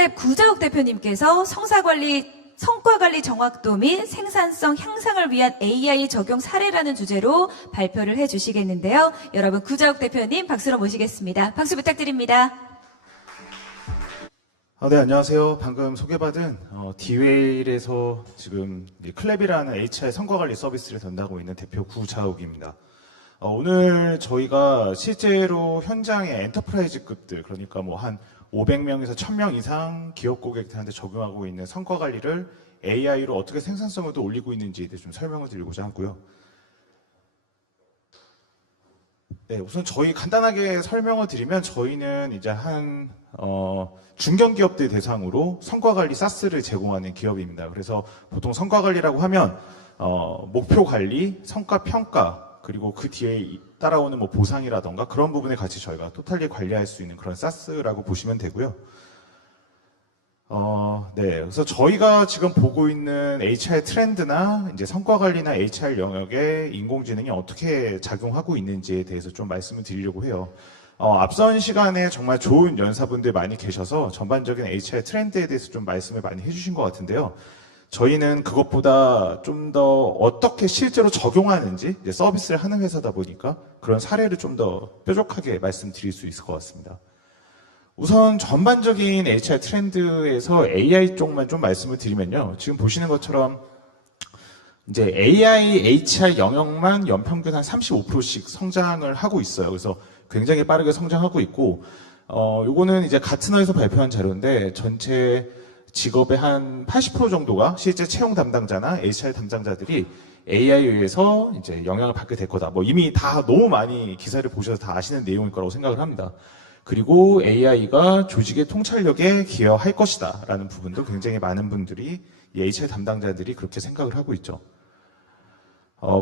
클랩 구자욱 대표님께서 성과관리 정확도 및 생산성 향상을 위한 AI 적용 사례라는 주제로 발표를 해주시겠는데요. 여러분, 구자욱 대표님 박수로 모시겠습니다. 박수 부탁드립니다. 네, 안녕하세요. 방금 소개받은 디웨일에서 지금 클랩이라는 HR 성과관리 서비스를 전담하고 있는 대표 구자욱입니다. 오늘 저희가 실제로 현장의 엔터프라이즈급들, 그러니까 뭐 한 500명에서 1000명 이상 기업 고객들한테 적용하고 있는 성과 관리를 AI로 어떻게 생산성을 더 올리고 있는지에 대해 좀 설명을 드리고자 하고요. 네, 우선 저희 간단하게 설명을 드리면 저희는 이제 한 중견기업들 대상으로 성과관리 사스를 제공하는 기업입니다. 그래서 보통 성과관리라고 하면 목표 관리, 성과 평가, 그리고 그 뒤에 따라오는 뭐 보상이라던가 그런 부분을 같이 저희가 토탈리 관리할 수 있는 그런 사스라고 보시면 되고요. 네, 그래서 저희가 지금 보고 있는 HR 트렌드나 이제 성과 관리나 HR 영역에 인공지능이 어떻게 작용하고 있는지에 대해서 좀 말씀을 드리려고 해요. 앞선 시간에 정말 좋은 연사분들 많이 계셔서 전반적인 HR 트렌드에 대해서 좀 말씀을 많이 해주신 것 같은데요. 저희는 그것보다 좀 더 어떻게 실제로 적용하는지 이제 서비스를 하는 회사다 보니까 그런 사례를 좀 더 뾰족하게 말씀드릴 수 있을 것 같습니다. 우선 전반적인 HR 트렌드에서 AI 쪽만 좀 말씀을 드리면요. 지금 보시는 것처럼 이제 AI, HR 영역만 연평균 한 35%씩 성장을 하고 있어요. 그래서 굉장히 빠르게 성장하고 있고, 요거는 이제 가트너에서 발표한 자료인데 전체 직업의 한 80% 정도가 실제 채용 담당자나 HR 담당자들이 AI에 의해서 이제 영향을 받게 될 거다. 뭐 이미 다 너무 많이 기사를 보셔서 다 아시는 내용일 거라고 생각을 합니다. 그리고 AI가 조직의 통찰력에 기여할 것이다 라는 부분도 굉장히 많은 분들이 이 HR 담당자들이 그렇게 생각을 하고 있죠.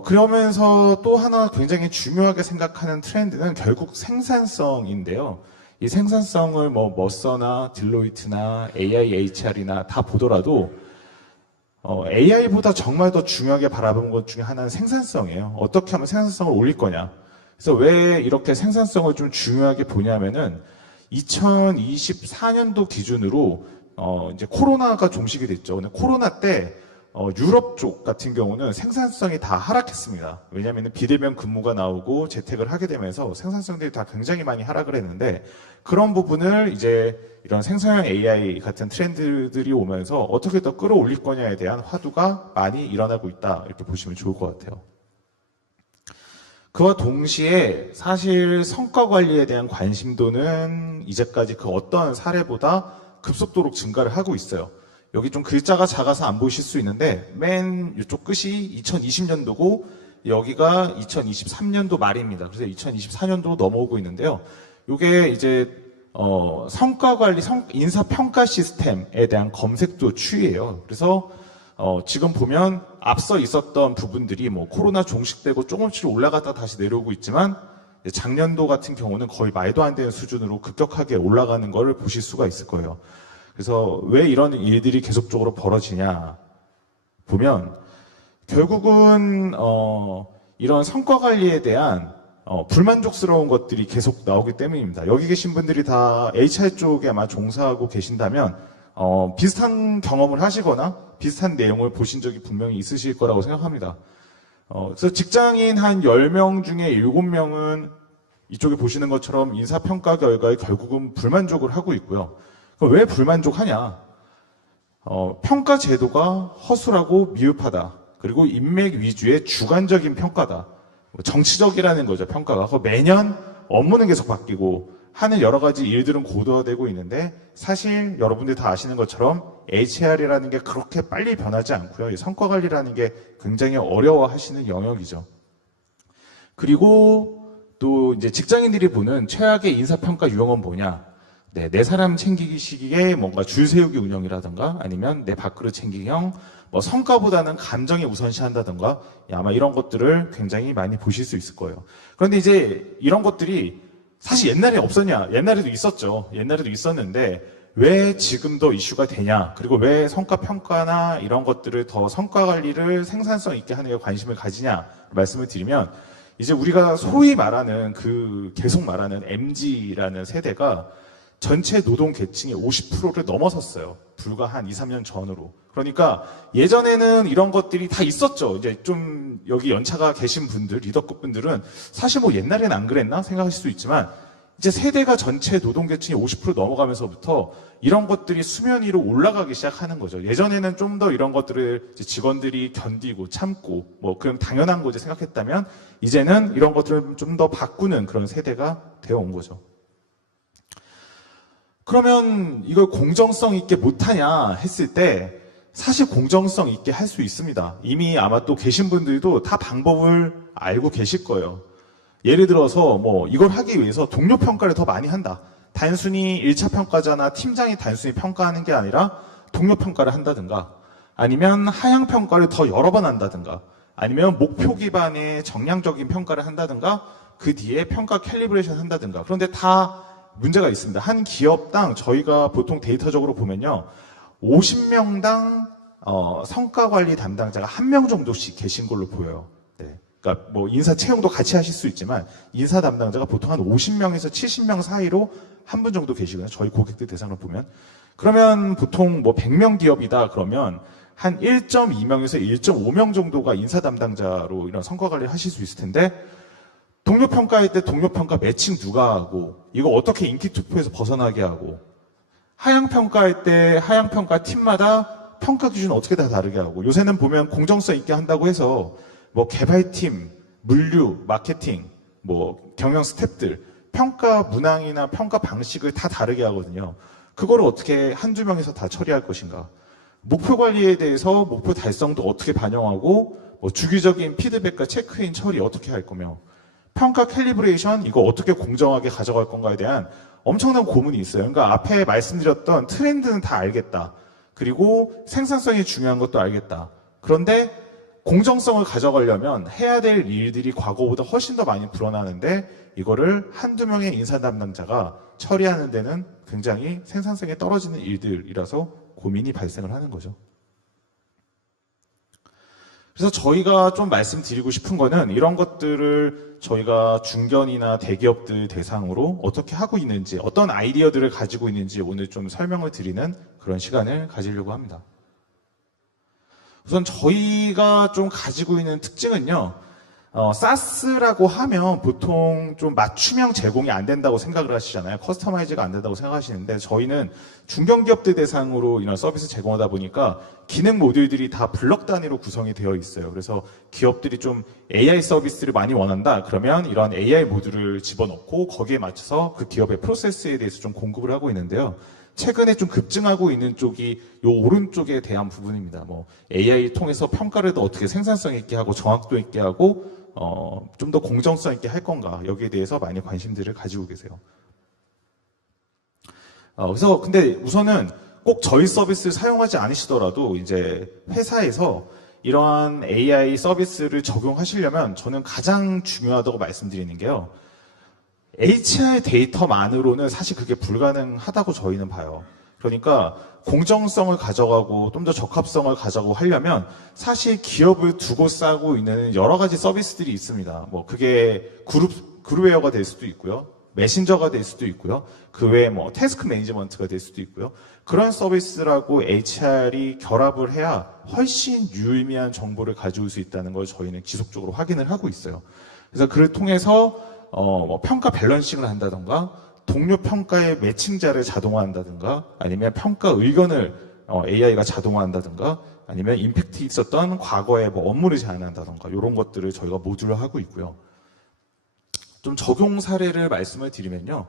그러면서 또 하나 굉장히 중요하게 생각하는 트렌드는 결국 생산성인데요. 이 생산성을 뭐 머서나 딜로이트나 AI HR이나 다 보더라도 AI보다 정말 더 중요하게 바라보는 것 중에 하나는 생산성이에요. 어떻게 하면 생산성을 올릴 거냐. 그래서 왜 이렇게 생산성을 좀 중요하게 보냐면은 2024년도 기준으로 이제 코로나가 종식이 됐죠. 근데 코로나 때 유럽 쪽 같은 경우는 생산성이 다 하락했습니다. 왜냐하면 비대면 근무가 나오고 재택을 하게 되면서 생산성들이 다 굉장히 많이 하락을 했는데 그런 부분을 이제 이런 생성형 AI 같은 트렌드들이 오면서 어떻게 더 끌어올릴 거냐에 대한 화두가 많이 일어나고 있다. 이렇게 보시면 좋을 것 같아요. 그와 동시에 사실 성과 관리에 대한 관심도는 이제까지 그 어떤 사례보다 급속도로 증가를 하고 있어요. 여기 좀 글자가 작아서 안 보이실 수 있는데 맨 이쪽 끝이 2020년도고 여기가 2023년도 말입니다. 그래서 2024년도로 넘어오고 있는데요. 이게 이제 성과관리, 인사평가 시스템에 대한 검색도 추이예요. 그래서 지금 보면 앞서 있었던 부분들이 뭐 코로나 종식되고 조금씩 올라갔다 다시 내려오고 있지만 작년도 같은 경우는 거의 말도 안 되는 수준으로 급격하게 올라가는 걸 보실 수가 있을 거예요. 그래서 왜 이런 일들이 계속적으로 벌어지냐 보면 결국은 이런 성과 관리에 대한 불만족스러운 것들이 계속 나오기 때문입니다. 여기 계신 분들이 다 HR 쪽에 아마 종사하고 계신다면 비슷한 경험을 하시거나 비슷한 내용을 보신 적이 분명히 있으실 거라고 생각합니다. 그래서 직장인 한 10명 중에 7명은 이쪽에 보시는 것처럼 인사평가 결과에 결국은 불만족을 하고 있고요. 왜 불만족하냐? 평가 제도가 허술하고 미흡하다. 그리고 인맥 위주의 주관적인 평가다. 정치적이라는 거죠, 평가가. 매년 업무는 계속 바뀌고 하는 여러 가지 일들은 고도화되고 있는데 사실 여러분들이 다 아시는 것처럼 HR이라는 게 그렇게 빨리 변하지 않고요. 이 성과 관리라는 게 굉장히 어려워하시는 영역이죠. 그리고 또 이제 직장인들이 보는 최악의 인사평가 유형은 뭐냐? 네, 내 사람 챙기기 시기에 뭔가 줄 세우기 운영이라든가 아니면 내 밥그릇 챙기형, 뭐 성과보다는 감정이 우선시한다든가 아마 이런 것들을 굉장히 많이 보실 수 있을 거예요. 그런데 이제 이런 것들이 사실 옛날에 없었냐? 옛날에도 있었죠. 옛날에도 있었는데 왜 지금도 이슈가 되냐? 그리고 왜 성과 평가나 이런 것들을 더 성과 관리를 생산성 있게 하는 데 관심을 가지냐? 말씀을 드리면 이제 우리가 소위 말하는 계속 말하는 MZ라는 세대가 전체 노동 계층의 50%를 넘어섰어요. 불과 한 2, 3년 전으로. 그러니까 예전에는 이런 것들이 다 있었죠. 이제 좀 여기 연차가 계신 분들, 리더급 분들은 사실 뭐 옛날엔 안 그랬나 생각하실 수 있지만 이제 세대가 전체 노동 계층의 50% 넘어가면서부터 이런 것들이 수면 위로 올라가기 시작하는 거죠. 예전에는 좀 더 이런 것들을 이제 직원들이 견디고 참고 뭐 그냥 당연한 거지 생각했다면 이제는 이런 것들을 좀 더 바꾸는 그런 세대가 되어 온 거죠. 그러면 이걸 공정성 있게 못하냐 했을 때 사실 공정성 있게 할 수 있습니다. 이미 아마 또 계신 분들도 다 방법을 알고 계실 거예요. 예를 들어서 뭐 이걸 하기 위해서 동료 평가를 더 많이 한다. 단순히 1차 평가자나 팀장이 단순히 평가하는 게 아니라 동료 평가를 한다든가 아니면 하향 평가를 더 여러 번 한다든가 아니면 목표 기반의 정량적인 평가를 한다든가 그 뒤에 평가 캘리브레이션 한다든가. 그런데 다 문제가 있습니다. 한 기업당 저희가 보통 데이터적으로 보면요. 50명당 성과 관리 담당자가 1명 정도씩 계신 걸로 보여요. 네. 그러니까 뭐 인사 채용도 같이 하실 수 있지만 인사 담당자가 보통 한 50명에서 70명 사이로 한 분 정도 계시거든요. 저희 고객들 대상으로 보면. 그러면 보통 뭐 100명 기업이다 그러면 한 1.2명에서 1.5명 정도가 인사 담당자로 이런 성과 관리를 하실 수 있을 텐데 동료 평가할 때 동료 평가 매칭 누가 하고 이거 어떻게 인기 투표에서 벗어나게 하고 하향 평가할 때 하향 평가 팀마다 평가 기준 어떻게 다 다르게 하고 요새는 보면 공정성 있게 한다고 해서 뭐 개발팀, 물류, 마케팅, 뭐 경영 스태프들 평가 문항이나 평가 방식을 다 다르게 하거든요. 그거를 어떻게 한두 명에서 다 처리할 것인가? 목표 관리에 대해서 목표 달성도 어떻게 반영하고 뭐 주기적인 피드백과 체크인 처리 어떻게 할 거며 평가 캘리브레이션 이거 어떻게 공정하게 가져갈 건가에 대한 엄청난 고민이 있어요. 그러니까 앞에 말씀드렸던 트렌드는 다 알겠다. 그리고 생산성이 중요한 것도 알겠다. 그런데 공정성을 가져가려면 해야 될 일들이 과거보다 훨씬 더 많이 불어나는데 이거를 한두 명의 인사 담당자가 처리하는 데는 굉장히 생산성이 떨어지는 일들이라서 고민이 발생을 하는 거죠. 그래서 저희가 좀 말씀드리고 싶은 거는 이런 것들을 저희가 중견이나 대기업들 대상으로 어떻게 하고 있는지 어떤 아이디어들을 가지고 있는지 오늘 좀 설명을 드리는 그런 시간을 가지려고 합니다. 우선 저희가 좀 가지고 있는 특징은요. SaaS라고 하면 보통 좀 맞춤형 제공이 안 된다고 생각을 하시잖아요. 커스터마이즈가 안 된다고 생각하시는데 저희는 중견기업들 대상으로 이런 서비스 제공하다 보니까 기능 모듈들이 다 블럭 단위로 구성이 되어 있어요. 그래서 기업들이 좀 AI 서비스를 많이 원한다. 그러면 이런 AI 모듈을 집어넣고 거기에 맞춰서 그 기업의 프로세스에 대해서 좀 공급을 하고 있는데요. 최근에 좀 급증하고 있는 쪽이 요 오른쪽에 대한 부분입니다. 뭐 AI 통해서 평가를 더 어떻게 생산성 있게 하고 정확도 있게 하고 좀 더 공정성 있게 할 건가 여기에 대해서 많이 관심들을 가지고 계세요. 그래서 근데 우선은 꼭 저희 서비스를 사용하지 않으시더라도 이제 회사에서 이러한 AI 서비스를 적용하시려면 저는 가장 중요하다고 말씀드리는 게요. HR 데이터만으로는 사실 그게 불가능하다고 저희는 봐요. 그러니까 공정성을 가져가고 좀 더 적합성을 가져가고 하려면 사실 기업을 두고 싸고 있는 여러 가지 서비스들이 있습니다. 뭐 그게 그룹웨어가 될 수도 있고요. 메신저가 될 수도 있고요. 그 외에 뭐 태스크 매니지먼트가 될 수도 있고요. 그런 서비스라고 HR이 결합을 해야 훨씬 유의미한 정보를 가져올 수 있다는 걸 저희는 지속적으로 확인을 하고 있어요. 그래서 그를 통해서 뭐 평가 밸런싱을 한다던가 동료 평가의 매칭자를 자동화한다든가 아니면 평가 의견을 AI가 자동화한다든가 아니면 임팩트 있었던 과거의 뭐 업무를 제안한다던가 이런 것들을 저희가 모듈로 하고 있고요. 좀 적용 사례를 말씀을 드리면요.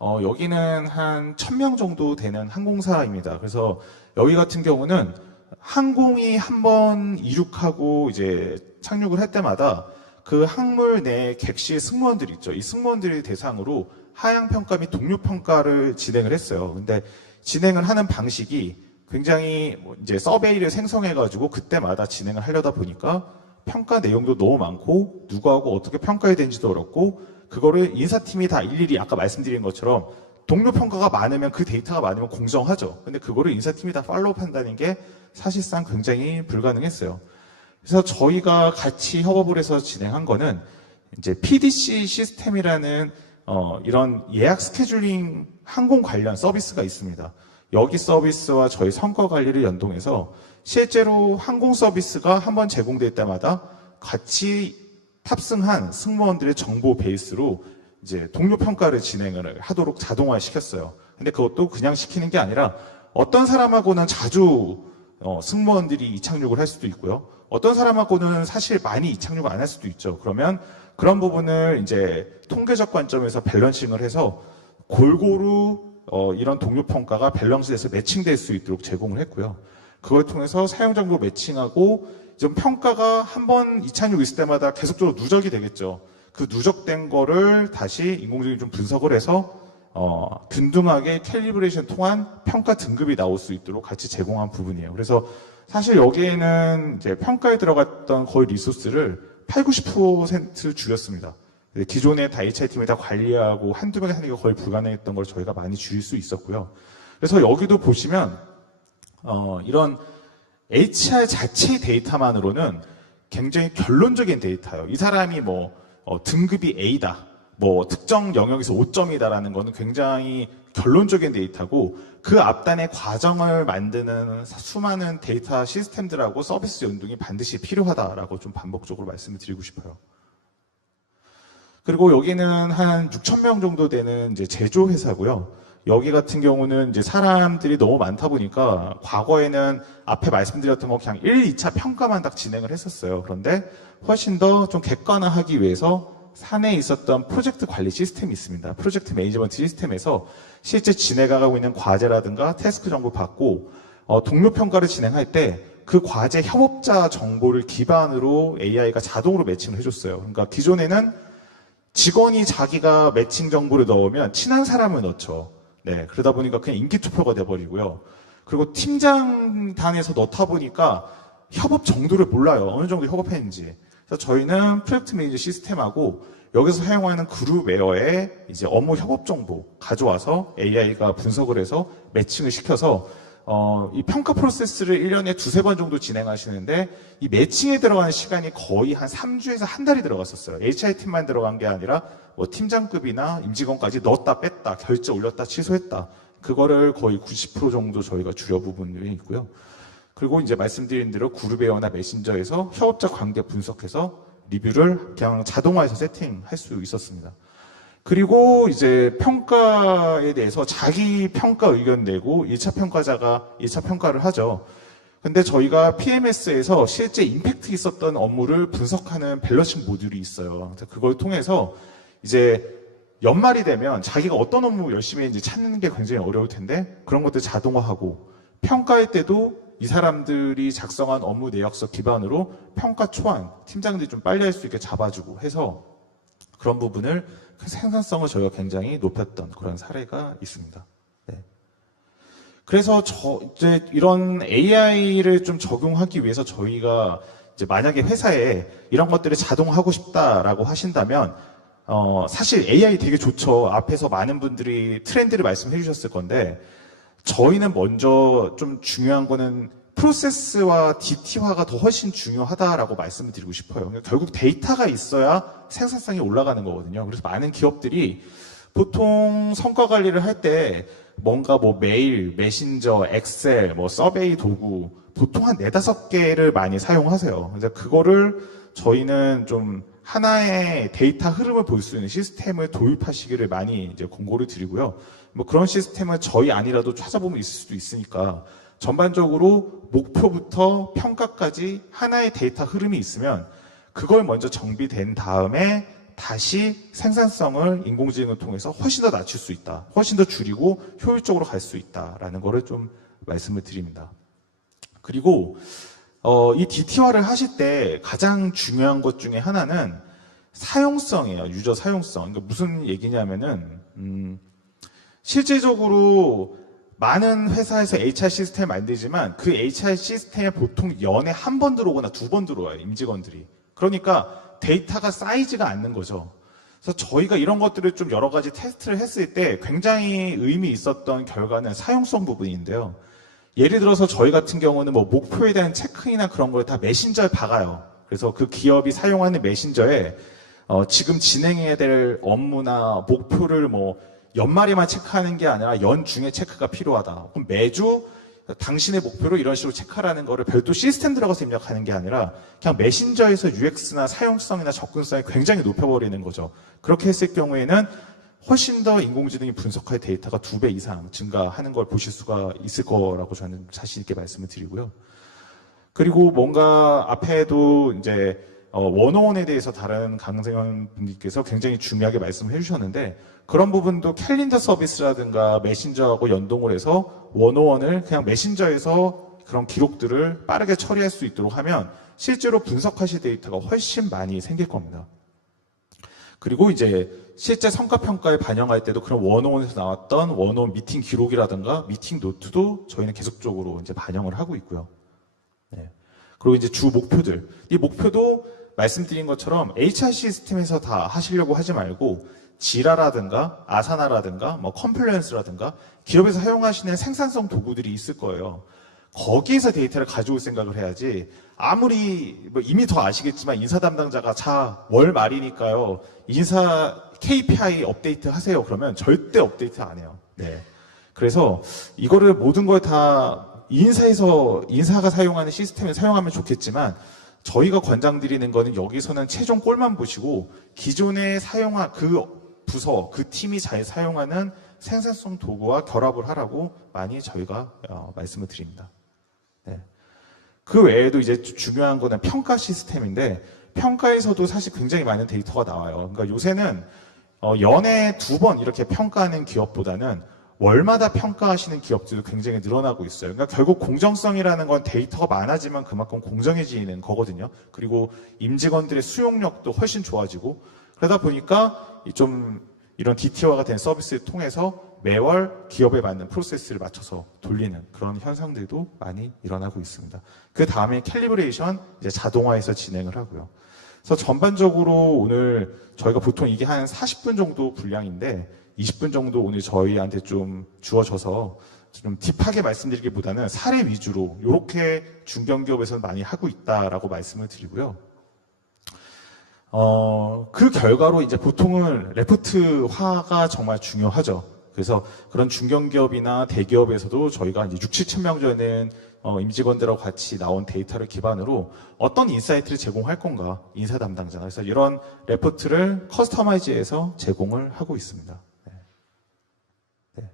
여기는 한 1000명 정도 되는 항공사입니다. 그래서 여기 같은 경우는 항공이 한번 이륙하고 이제 착륙을 할 때마다 그 항물 내 객실 승무원들 있죠. 이 승무원들을 대상으로 하향 평가 및 동료 평가를 진행을 했어요. 근데 진행을 하는 방식이 굉장히 이제 서베이를 생성해가지고 그때마다 진행을 하려다 보니까 평가 내용도 너무 많고 누구하고 어떻게 평가해야 되는지도 어렵고 그거를 인사팀이 다 일일이 아까 말씀드린 것처럼 동료 평가가 많으면 그 데이터가 많으면 공정하죠. 근데 그거를 인사팀이 다 팔로우 한다는 게 사실상 굉장히 불가능했어요. 그래서 저희가 같이 협업을 해서 진행한 거는 이제 PDC 시스템이라는 이런 예약 스케줄링 항공 관련 서비스가 있습니다. 여기 서비스와 저희 성과 관리를 연동해서 실제로 항공 서비스가 한번 제공될 때마다 같이 탑승한 승무원들의 정보 베이스로 이제 동료 평가를 진행을 하도록 자동화 시켰어요. 근데 그것도 그냥 시키는 게 아니라 어떤 사람하고는 자주 승무원들이 이착륙을 할 수도 있고요. 어떤 사람하고는 사실 많이 이착륙을 안 할 수도 있죠. 그러면 그런 부분을 이제 통계적 관점에서 밸런싱을 해서 골고루 이런 동료 평가가 밸런스돼서 매칭될 수 있도록 제공을 했고요. 그걸 통해서 사용 정보 매칭하고 좀 평가가 한번 이착륙 있을 때마다 계속적으로 누적이 되겠죠. 그 누적된 거를 다시 인공지능이 좀 분석을 해서 균등하게 캘리브레이션 통한 평가 등급이 나올 수 있도록 같이 제공한 부분이에요. 그래서 사실 여기에는 이제 평가에 들어갔던 거의 리소스를 80-90% 줄였습니다. 기존에 다 HR팀을 다 관리하고 한두 명이 하는 게 거의 불가능했던 걸 저희가 많이 줄일 수 있었고요. 그래서 여기도 보시면 이런 HR 자체의 데이터만으로는 굉장히 결론적인 데이터예요. 이 사람이 등급이 A다, 특정 영역에서 5점이다라는 거는 굉장히 결론적인 데이터고, 그 앞단의 과정을 만드는 수많은 데이터 시스템들하고 서비스 연동이 반드시 필요하다라고 좀 반복적으로 말씀을 드리고 싶어요. 그리고 여기는 한 6,000명 정도 되는 이제 제조 회사고요. 여기 같은 경우는 이제 사람들이 너무 많다 보니까 과거에는 앞에 말씀드렸던 거 그냥 1, 2차 평가만 딱 진행을 했었어요. 그런데 훨씬 더 좀 객관화하기 위해서 사내에 있었던 프로젝트 관리 시스템이 있습니다. 프로젝트 매니지먼트 시스템에서 실제 진행하고 있는 과제라든가 태스크 정보 받고 동료 평가를 진행할 때 그 과제 협업자 정보를 기반으로 AI가 자동으로 매칭을 해줬어요. 그러니까 기존에는 직원이 자기가 매칭 정보를 넣으면 친한 사람을 넣죠. 네, 그러다 보니까 그냥 인기 투표가 돼버리고요. 그리고 팀장단에서 넣다 보니까 협업 정도를 몰라요. 어느 정도 협업했는지. 그래서 저희는 프로젝트 매니저 시스템하고 여기서 사용하는 그룹웨어의 이제 업무 협업 정보 가져와서 AI가 분석을 해서 매칭을 시켜서 이 평가 프로세스를 1년에 2-3번 정도 진행하시는데 이 매칭에 들어가는 시간이 거의 한 3주에서 한 달이 들어갔었어요. HR팀만 들어간 게 아니라 팀장급이나 임직원까지 넣었다 뺐다, 결제 올렸다 취소했다. 그거를 거의 90% 정도 저희가 줄여 부분이 있고요. 그리고 이제 말씀드린 대로 그룹웨어나 메신저에서 협업자 관계 분석해서 리뷰를 그냥 자동화해서 세팅할 수 있었습니다. 그리고 이제 평가에 대해서 자기 평가 의견 내고 1차 평가자가 1차 평가를 하죠. 근데 저희가 PMS에서 실제 임팩트 있었던 업무를 분석하는 밸런싱 모듈이 있어요. 그걸 통해서 이제 연말이 되면 자기가 어떤 업무 열심히 했는지 찾는 게 굉장히 어려울 텐데 그런 것들 자동화하고, 평가할 때도 이 사람들이 작성한 업무 내역서 기반으로 평가 초안, 팀장들이 좀 빨리 할 수 있게 잡아주고 해서 그런 부분을 생산성을 저희가 굉장히 높였던 그런 사례가 있습니다. 네. 그래서 이제 이런 AI를 좀 적용하기 위해서 저희가 이제 만약에 회사에 이런 것들을 자동화하고 싶다라고 하신다면 사실 AI 되게 좋죠. 앞에서 많은 분들이 트렌드를 말씀해 주셨을 건데 저희는 먼저 좀 중요한 거는 프로세스와 DT화가 더 훨씬 중요하다라고 말씀을 드리고 싶어요. 그러니까 결국 데이터가 있어야 생산성이 올라가는 거거든요. 그래서 많은 기업들이 보통 성과 관리를 할 때 뭔가 메일, 메신저, 엑셀, 서베이 도구 보통 한 4-5개를 많이 사용하세요. 그래서 그거를 저희는 좀 하나의 데이터 흐름을 볼 수 있는 시스템을 도입하시기를 많이 이제 공고를 드리고요. 그런 시스템을 저희 아니라도 찾아보면 있을 수도 있으니까 전반적으로 목표부터 평가까지 하나의 데이터 흐름이 있으면 그걸 먼저 정비된 다음에 다시 생산성을 인공지능을 통해서 훨씬 더 낮출 수 있다. 훨씬 더 줄이고 효율적으로 갈 수 있다라는 거를 좀 말씀을 드립니다. 그리고 이 DT화를 하실 때 가장 중요한 것 중에 하나는 사용성이에요. 유저 사용성. 그러니까 무슨 얘기냐면은 실제적으로 많은 회사에서 HR 시스템 만들지만 그 HR 시스템에 보통 연에 한 번 들어오거나 2번 들어와요. 임직원들이. 그러니까 데이터가 쌓이지가 않는 거죠. 그래서 저희가 이런 것들을 좀 여러 가지 테스트를 했을 때 굉장히 의미 있었던 결과는 사용성 부분인데요. 예를 들어서 저희 같은 경우는 목표에 대한 체크인이나 그런 걸 다 메신저에 박아요. 그래서 그 기업이 사용하는 메신저에 지금 진행해야 될 업무나 목표를 뭐 연말에만 체크하는 게 아니라 연중에 체크가 필요하다. 그럼 매주 당신의 목표로 이런 식으로 체크하라는 거를 별도 시스템 들어가서 입력하는 게 아니라 그냥 메신저에서 UX나 사용성이나 접근성이 굉장히 높여버리는 거죠. 그렇게 했을 경우에는 훨씬 더 인공지능이 분석할 데이터가 2배 이상 증가하는 걸 보실 수가 있을 거라고 저는 자신 있게 말씀을 드리고요. 그리고 뭔가 앞에도 이제 원어원에 대해서 다른 강생원 분들께서 굉장히 중요하게 말씀을 해주셨는데 그런 부분도 캘린더 서비스라든가 메신저하고 연동을 해서 원어원을 그냥 메신저에서 그런 기록들을 빠르게 처리할 수 있도록 하면 실제로 분석하실 데이터가 훨씬 많이 생길 겁니다. 그리고 이제 실제 성과평가에 반영할 때도 그런 원어원에서 나왔던 원어원 미팅 기록이라든가 미팅 노트도 저희는 계속적으로 이제 반영을 하고 있고요. 네. 그리고 이제 주 목표들. 이 목표도 말씀드린 것처럼 HR 시스템에서 다 하시려고 하지 말고 지라라든가 아사나라든가 뭐 컴플레언스라든가 기업에서 사용하시는 생산성 도구들이 있을 거예요. 거기에서 데이터를 가져올 생각을 해야지 아무리 뭐 이미 더 아시겠지만 인사 담당자가 자 월 말이니까요 인사 KPI 업데이트 하세요 그러면 절대 업데이트 안 해요. 네. 그래서 이거를 모든 걸 다 인사가 사용하는 시스템을 사용하면 좋겠지만 저희가 권장드리는 거는 여기서는 최종 꼴만 보시고 기존에 사용한 그 부서, 그 팀이 잘 사용하는 생산성 도구와 결합을 하라고 많이 저희가 말씀을 드립니다. 네. 그 외에도 이제 중요한 거는 평가 시스템인데 평가에서도 사실 굉장히 많은 데이터가 나와요. 그러니까 요새는 연에 2번 이렇게 평가하는 기업보다는 월마다 평가하시는 기업들도 굉장히 늘어나고 있어요. 그러니까 결국 공정성이라는 건 데이터가 많아지면 그만큼 공정해지는 거거든요. 그리고 임직원들의 수용력도 훨씬 좋아지고 그러다 보니까 좀 이런 DT화가 된 서비스를 통해서 매월 기업에 맞는 프로세스를 맞춰서 돌리는 그런 현상들도 많이 일어나고 있습니다. 그 다음에 캘리브레이션 이제 자동화해서 진행을 하고요. 그래서 전반적으로 오늘 저희가 보통 이게 한 40분 정도 분량인데 20분 정도 오늘 저희한테 좀 주어져서 좀 딥하게 말씀드리기보다는 사례 위주로 이렇게 중견기업에서는 많이 하고 있다라고 말씀을 드리고요. 그 결과로 이제 보통은 레포트화가 정말 중요하죠. 그래서 그런 중견기업이나 대기업에서도 저희가 이제 6,7천 명 되는 임직원들하고 같이 나온 데이터를 기반으로 어떤 인사이트를 제공할 건가, 인사 담당자. 그래서 이런 레포트를 커스터마이즈해서 제공을 하고 있습니다. 네.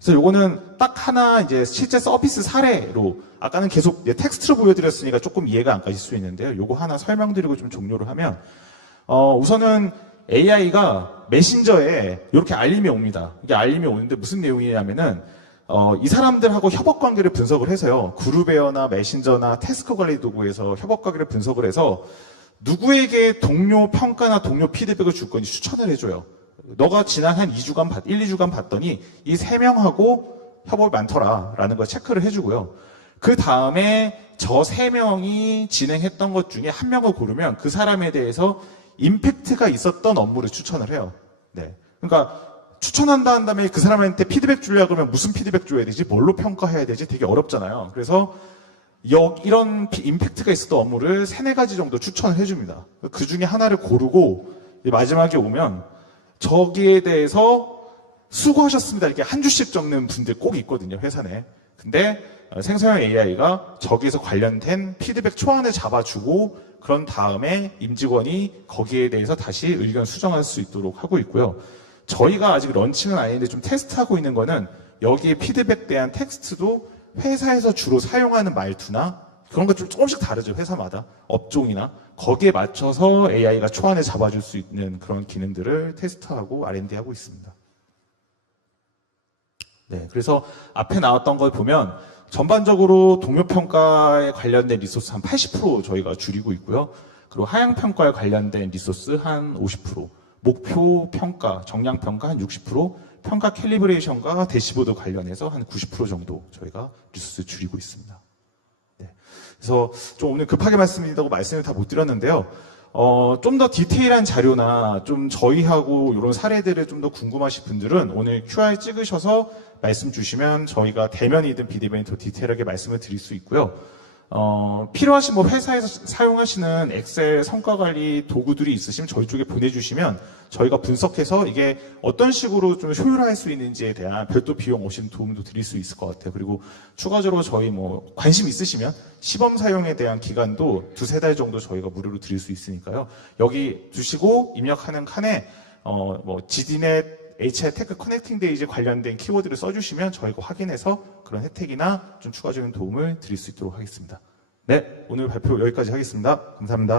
그래서 요거는 딱 하나 이제 실제 서비스 사례로 아까는 계속 텍스트로 보여드렸으니까 조금 이해가 안 가실 수 있는데요. 요거 하나 설명드리고 좀 종료를 하면 우선은 AI가 메신저에 이렇게 알림이 옵니다. 이게 알림이 오는데 무슨 내용이냐면은 이 사람들하고 협업 관계를 분석을 해서요. 그룹웨어나 메신저나 태스크 관리 도구에서 협업 관계를 분석을 해서 누구에게 동료 평가나 동료 피드백을 줄 건지 추천을 해줘요. 너가 지난 한 2주간 2주간 봤더니 이 3명하고 협업이 많더라 라는 걸 체크를 해주고요. 그 다음에 저 3명이 진행했던 것 중에 한 명을 고르면 그 사람에 대해서 임팩트가 있었던 업무를 추천을 해요. 네. 그러니까 추천한다 한 다음에 그 사람한테 피드백 주려고 그러면 무슨 피드백 줘야 되지? 뭘로 평가해야 되지? 되게 어렵잖아요. 그래서 이런 임팩트가 있었던 업무를 3-4가지 정도 추천을 해줍니다. 그 중에 하나를 고르고 마지막에 오면 저기에 대해서 수고하셨습니다. 이렇게 한 줄씩 적는 분들 꼭 있거든요. 회사 내. 근데 생성형 AI가 저기에서 관련된 피드백 초안을 잡아주고 그런 다음에 임직원이 거기에 대해서 다시 의견 수정할 수 있도록 하고 있고요. 저희가 아직 런칭은 아닌데 좀 테스트하고 있는 거는 여기에 피드백 대한 텍스트도 회사에서 주로 사용하는 말투나 그런 거 좀 조금씩 다르죠. 회사마다. 업종이나 거기에 맞춰서 AI가 초안을 잡아줄 수 있는 그런 기능들을 테스트하고 R&D 하고 있습니다. 네, 그래서 앞에 나왔던 걸 보면 전반적으로 동료평가에 관련된 리소스 한 80% 저희가 줄이고 있고요. 그리고 하향평가에 관련된 리소스 한 50%, 목표 평가, 정량 평가 한 60%, 평가 캘리브레이션과 대시보드 관련해서 한 90% 정도 저희가 리소스 줄이고 있습니다. 네. 그래서 좀 오늘 급하게 말씀드린다고 말씀을 다 못 드렸는데요. 좀 더 디테일한 자료나 좀 저희하고 이런 사례들을 좀 더 궁금하신 분들은 오늘 QR 찍으셔서 말씀 주시면 저희가 대면이든 비대면이든 더 디테일하게 말씀을 드릴 수 있고요. 필요하신 뭐 회사에서 사용하시는 엑셀 성과 관리 도구들이 있으시면 저희 쪽에 보내주시면 저희가 분석해서 이게 어떤 식으로 좀 효율화할 수 있는지에 대한 별도 비용 없이 도움도 드릴 수 있을 것 같아요. 그리고 추가적으로 저희 뭐 관심 있으시면 시범 사용에 대한 기간도 2-3달 정도 저희가 무료로 드릴 수 있으니까요. 여기 주시고 입력하는 칸에 뭐 GDNet HR 테크 커넥팅 데이즈 관련된 키워드를 써주시면 저희가 확인해서 그런 혜택이나 좀 추가적인 도움을 드릴 수 있도록 하겠습니다. 네, 오늘 발표 여기까지 하겠습니다. 감사합니다.